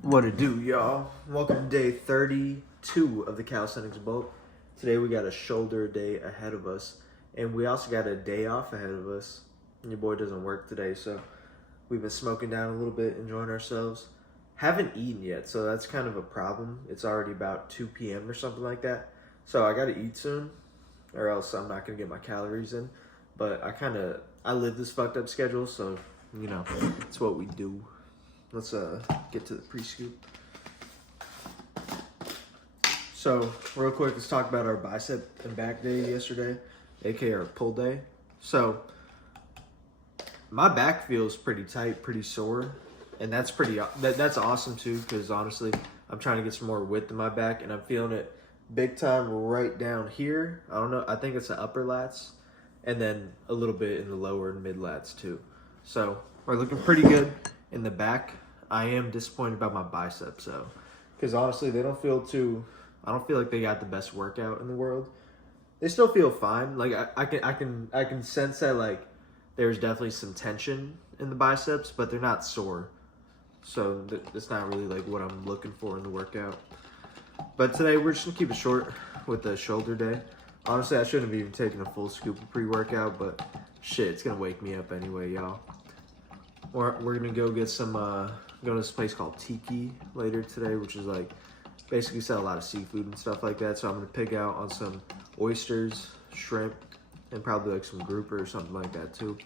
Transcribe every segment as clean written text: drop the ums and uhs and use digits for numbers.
What it do, y'all? Welcome to day 32 of the Calisthenics Bolt. Today we got a shoulder day ahead of us, and we also got a day off ahead of us. Your boy doesn't work today, so we've been smoking down a little bit, enjoying ourselves. Haven't eaten yet, so that's kind of a problem. It's already about 2 p.m. or something like that. So I gotta eat soon, or else I'm not gonna get my calories in. But I live this fucked up schedule, so it's what we do. Let's get to the pre-scoop. So real quick, let's talk about our bicep and back day yesterday, aka our pull day. So my back feels pretty tight, pretty sore, and that's awesome too, because honestly, I'm trying to get some more width in my back, and I'm feeling it big time right down here. I don't know, I think it's the upper lats, and then a little bit in the lower and mid lats too. So we're looking pretty good in the back. I am disappointed about my biceps though, because honestly, I don't feel like they got the best workout in the world. They still feel fine. Like I can sense that like there's definitely some tension in the biceps, but they're not sore. So that's not really like what I'm looking for in the workout. But today we're just gonna keep it short with the shoulder day. Honestly, I shouldn't have even taken a full scoop of pre-workout, but shit, it's gonna wake me up anyway, y'all. We're gonna go get some go to this place called Tiki later today, which is like basically sell a lot of seafood and stuff like that. So I'm gonna pig out on some oysters, shrimp, and probably like some grouper or something like that too.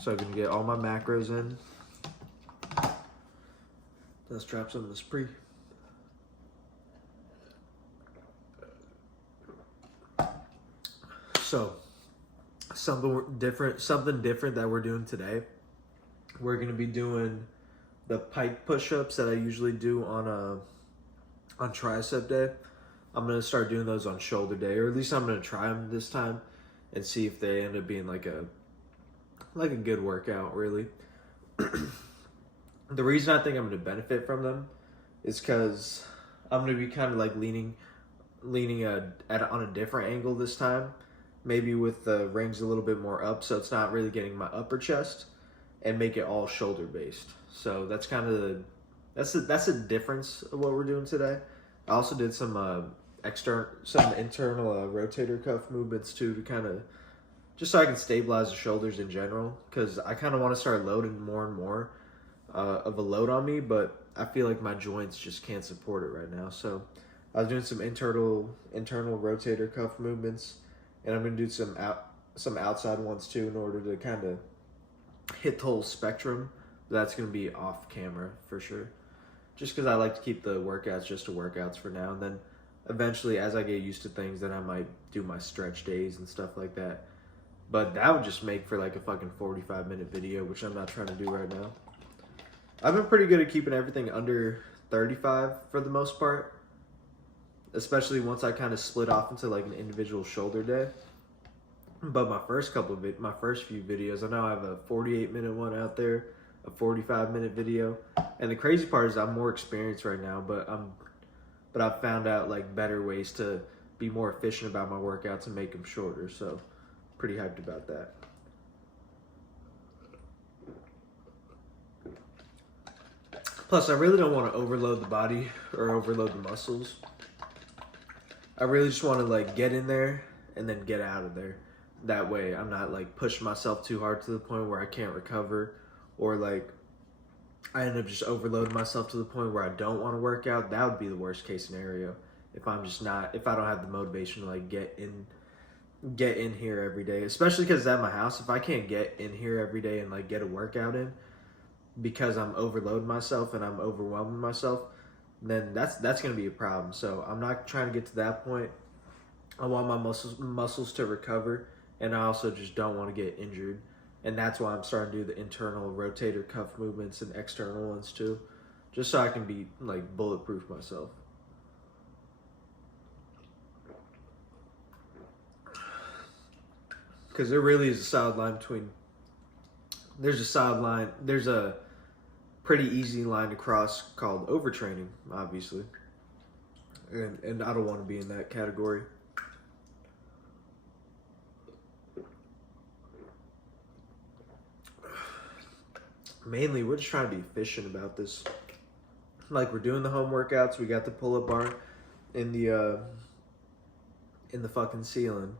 So I'm gonna get all my macros in. Let's drop some of this pre. So something different that we're doing today. We're gonna be doing the pike push-ups that I usually do on tricep day. I'm gonna start doing those on shoulder day, or at least I'm gonna try them this time and see if they end up being like a good workout. Really, the reason I think I'm gonna benefit from them is because I'm gonna be kind of like leaning on a different angle this time, maybe with the rings a little bit more up, so it's not really getting my upper chest, and make it all shoulder based. So that's kind of that's a difference of what we're doing today. I also did some internal rotator cuff movements too, to kind of just so I can stabilize the shoulders in general, because I kind of want to start loading more and more of a load on me, but I feel like my joints just can't support it right now. So I was doing some internal rotator cuff movements, and I'm gonna do some outside ones too in order to kind of hit the whole spectrum. That's going to be off camera for sure, just because I like to keep the workouts just to workouts for now, and then eventually as I get used to things, then I might do my stretch days and stuff like that. But that would just make for like a fucking 45-minute video, which I'm not trying to do right now. I've been pretty good at keeping everything under 35 for the most part, especially once I kind of split off into like an individual shoulder day. But my first few videos, I know I have a 48-minute one out there, a 45-minute video, and the crazy part is I'm more experienced right now, but I've found out like better ways to be more efficient about my workouts and make them shorter. So, pretty hyped about that. Plus, I really don't want to overload the body or overload the muscles. I really just want to like get in there and then get out of there. That way I'm not like pushing myself too hard to the point where I can't recover, or like I end up just overloading myself to the point where I don't want to work out. That would be the worst case scenario if I don't have the motivation to like get in here every day, especially because at my house, if I can't get in here every day and like get a workout in because I'm overloading myself and I'm overwhelming myself, then that's going to be a problem. So I'm not trying to get to that point. I want my muscles to recover, and I also just don't want to get injured. And that's why I'm starting to do the internal rotator cuff movements and external ones too, just so I can be like bulletproof myself. Because there really is a solid line there's a pretty easy line to cross called overtraining, obviously. And I don't want to be in that category. Mainly, we're just trying to be efficient about this. like we're doing the home workouts. We got the pull-up bar in the fucking ceiling,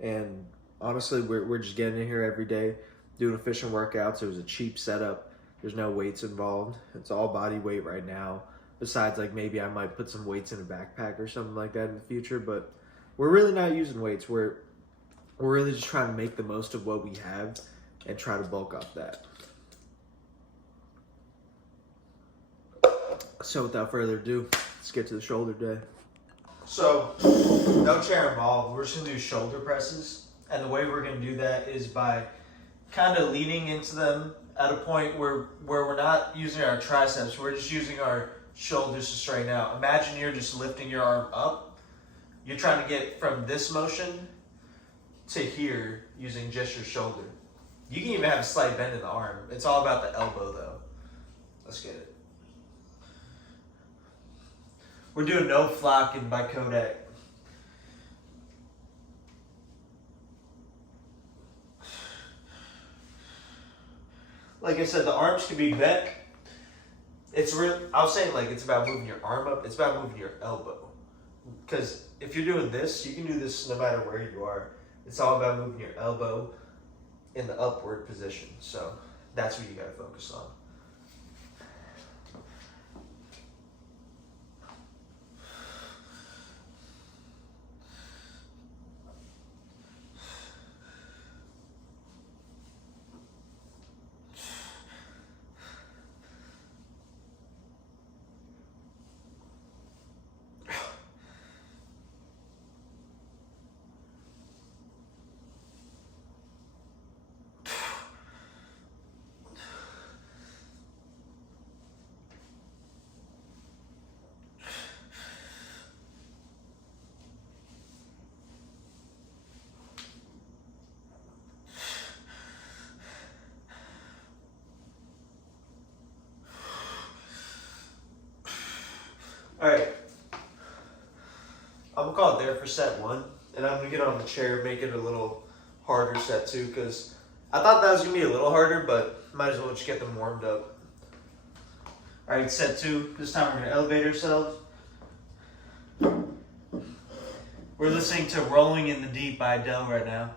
and honestly, we're just getting in here every day, doing efficient workouts. It was a cheap setup. There's no weights involved. It's all body weight right now. Besides, like maybe I might put some weights in a backpack or something like that in the future. But we're really not using weights. We're really just trying to make the most of what we have and try to bulk up that. So without further ado, let's get to the shoulder day. So, no chair involved. We're just going to do shoulder presses. And the way we're going to do that is by kind of leaning into them at a point where we're not using our triceps. We're just using our shoulders to straighten out. Imagine you're just lifting your arm up. You're trying to get from this motion to here using just your shoulder. You can even have a slight bend in the arm. It's all about the elbow though. Let's get it. We're doing no flocking by Kodak. Like I said, the arms can be bent. It's real. I was saying like it's about moving your arm up. It's about moving your elbow. Because if you're doing this, you can do this no matter where you are. It's all about moving your elbow in the upward position. So that's what you gotta focus on. All right, I'm gonna call it there for set one, and I'm gonna get on the chair, make it a little harder set two, because I thought that was gonna be a little harder, but might as well just get them warmed up. All right, set two. This time we're gonna elevate ourselves. We're listening to "Rolling in the Deep" by Adele right now.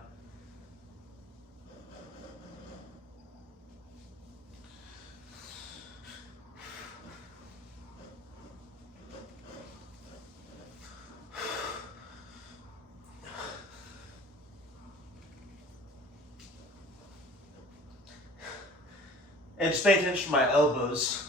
And just pay attention to my elbows.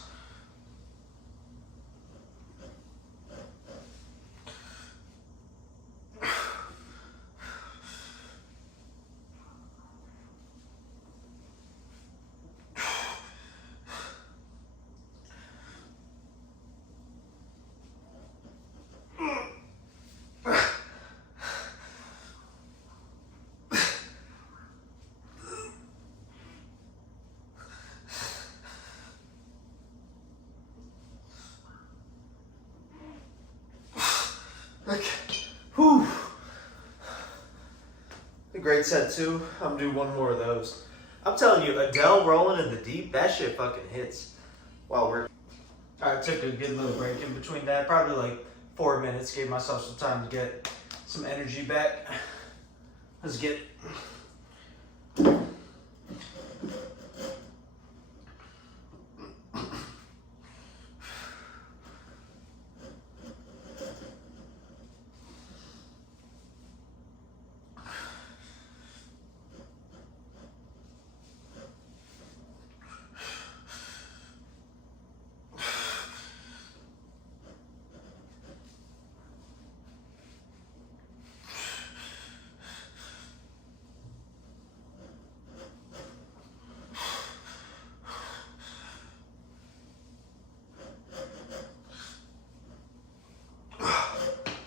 Okay. Whew. A great set two. I'm gonna do one more of those. I'm telling you, Adele rolling in the deep, that shit fucking hits while we're. I took a good little break in between that, probably like 4 minutes, gave myself some time to get some energy back. Let's get.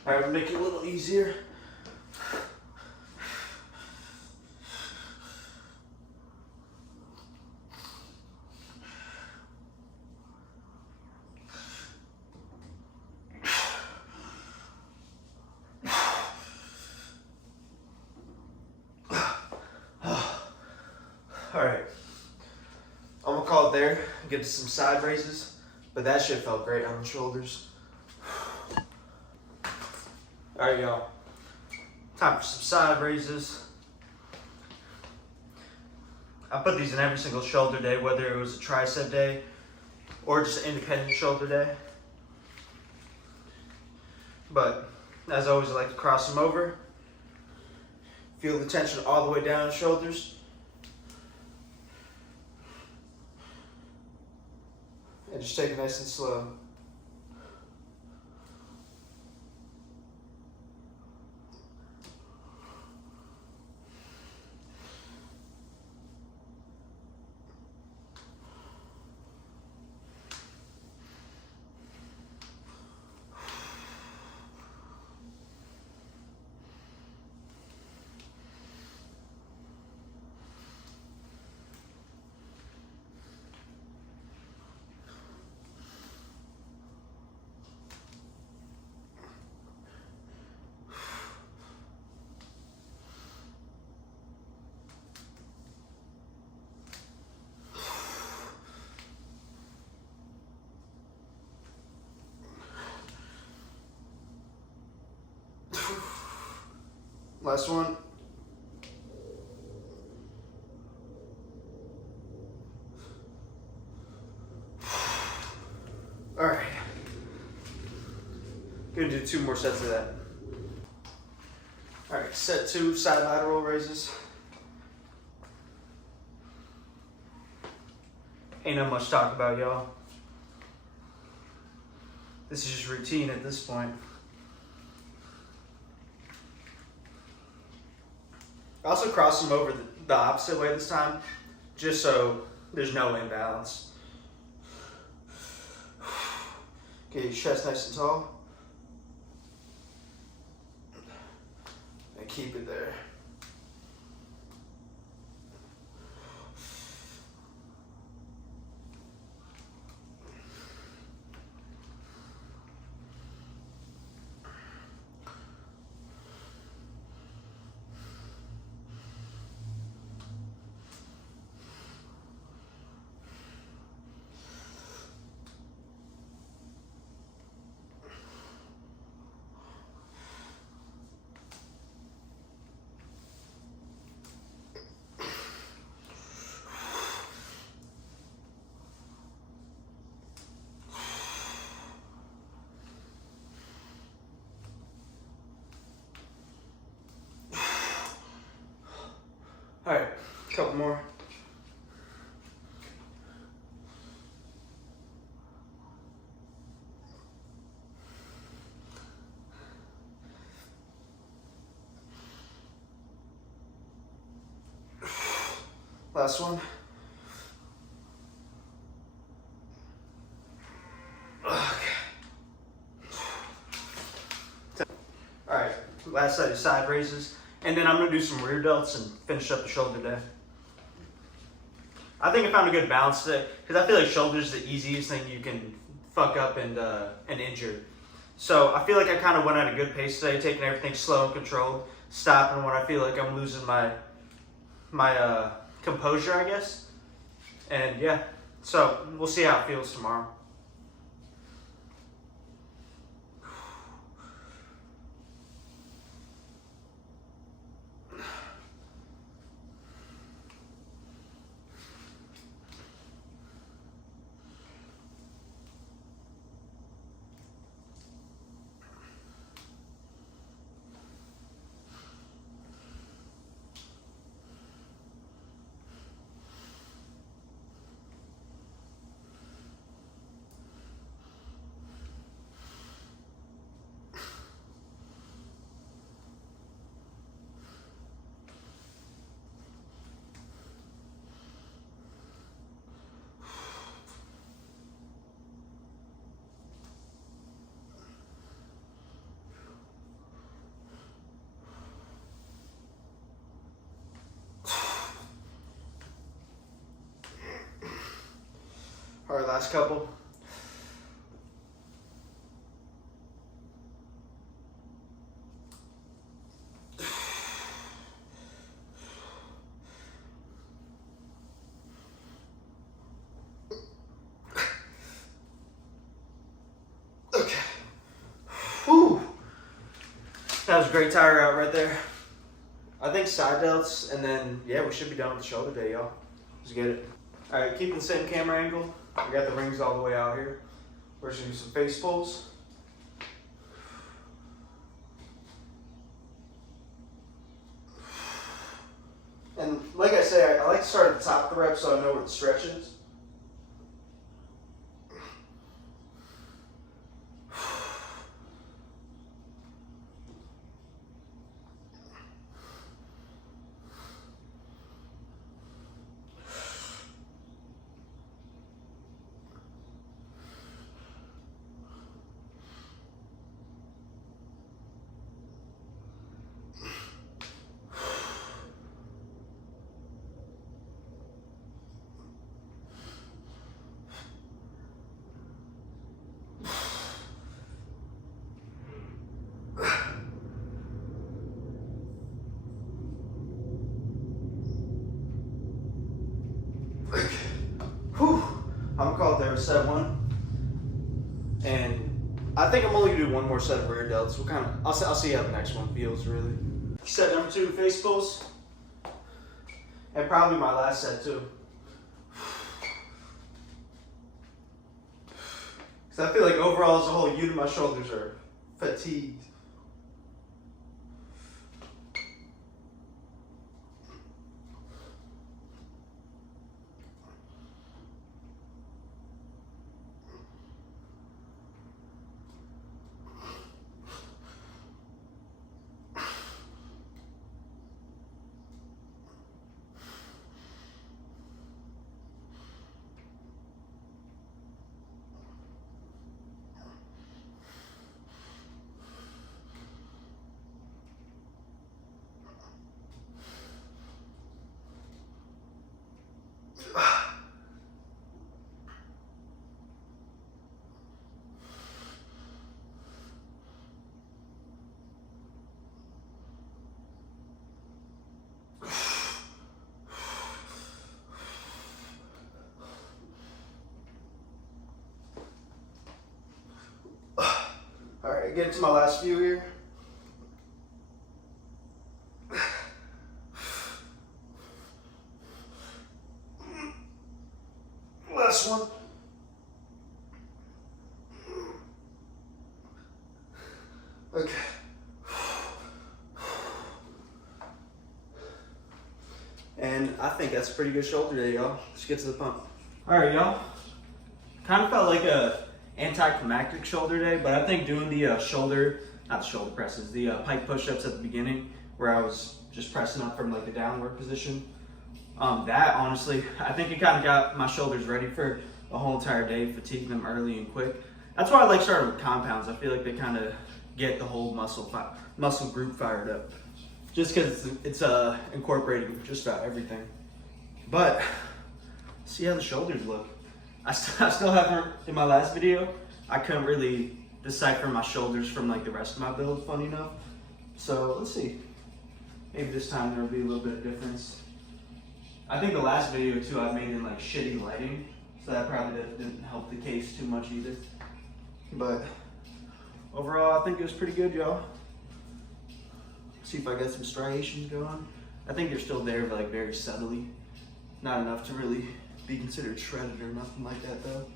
All right, we'll make it a little easier. All right, I'm gonna call it there. Get to some side raises. But that shit felt great on the shoulders. All right, y'all. Time for some side raises. I put these in every single shoulder day, whether it was a tricep day or just an independent shoulder day. But as always, I like to cross them over. Feel the tension all the way down the shoulders. And just take it nice and slow. Last one. All right. Gonna do 2 more sets of that. All right, set 2, side lateral raises. Ain't not much to talk about, y'all. This is just routine at this point. I also crossed them over the opposite way this time, just so there's no imbalance. Get your chest nice and tall. And keep it there. All right, a couple more. Last one. Okay. All right, last set of side raises. And then I'm gonna do some rear delts and finish up the shoulder day. I think I found a good balance today because I feel like shoulder's the easiest thing you can fuck up and injure. So I feel like I kind of went at a good pace today, taking everything slow and controlled, stopping when I feel like I'm losing my composure, I guess. And yeah, so we'll see how it feels tomorrow. All right, last couple. That was a great tire out right there. I think side delts, and then, yeah, we should be done with the shoulder day, y'all. Let's get it. All right, keeping the same camera angle. We got the rings all the way out here. We're just gonna do some face pulls. And like I say, I like to start at the top of the rep so I know where the stretch is. Whew. I'm gonna call it there with set one, and I think I'm only gonna do one more set of rear delts. We'll I'll see how the next one feels really. Set number 2, face pulls, and probably my last set too. Cause I feel like overall as a whole, you and my shoulders are fatigued. All right, get to my last few here. Last one. Okay. And I think that's a pretty good shoulder day, y'all. Let's get to the pump. All right, y'all. Kind of felt like a anticlimactic shoulder day, but I think doing the not the shoulder presses, the pike push-ups at the beginning, where I was just pressing up from like the downward position, that honestly, I think it kind of got my shoulders ready for a whole entire day, fatiguing them early and quick. That's why I like starting with compounds. I feel like they kind of get the whole muscle group fired up, just because it's incorporating just about everything. But see how the shoulders look. I still haven't, in my last video, I couldn't really decipher my shoulders from like the rest of my build, funny enough. So let's see. Maybe this time there'll be a little bit of difference. I think the last video too, I made in like shitty lighting, so that probably didn't help the case too much either. But overall, I think it was pretty good, y'all. See if I got some striations going. I think they're still there, but like very subtly. Not enough to really be considered shredded or nothing like that though.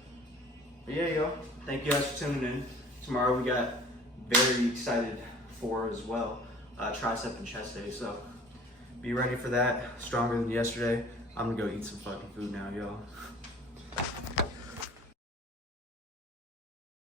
But yeah, y'all, thank you guys for tuning in. Tomorrow we got very excited for as well, tricep and chest day, so be ready for that. Stronger than yesterday. I'm gonna go eat some fucking food now, y'all.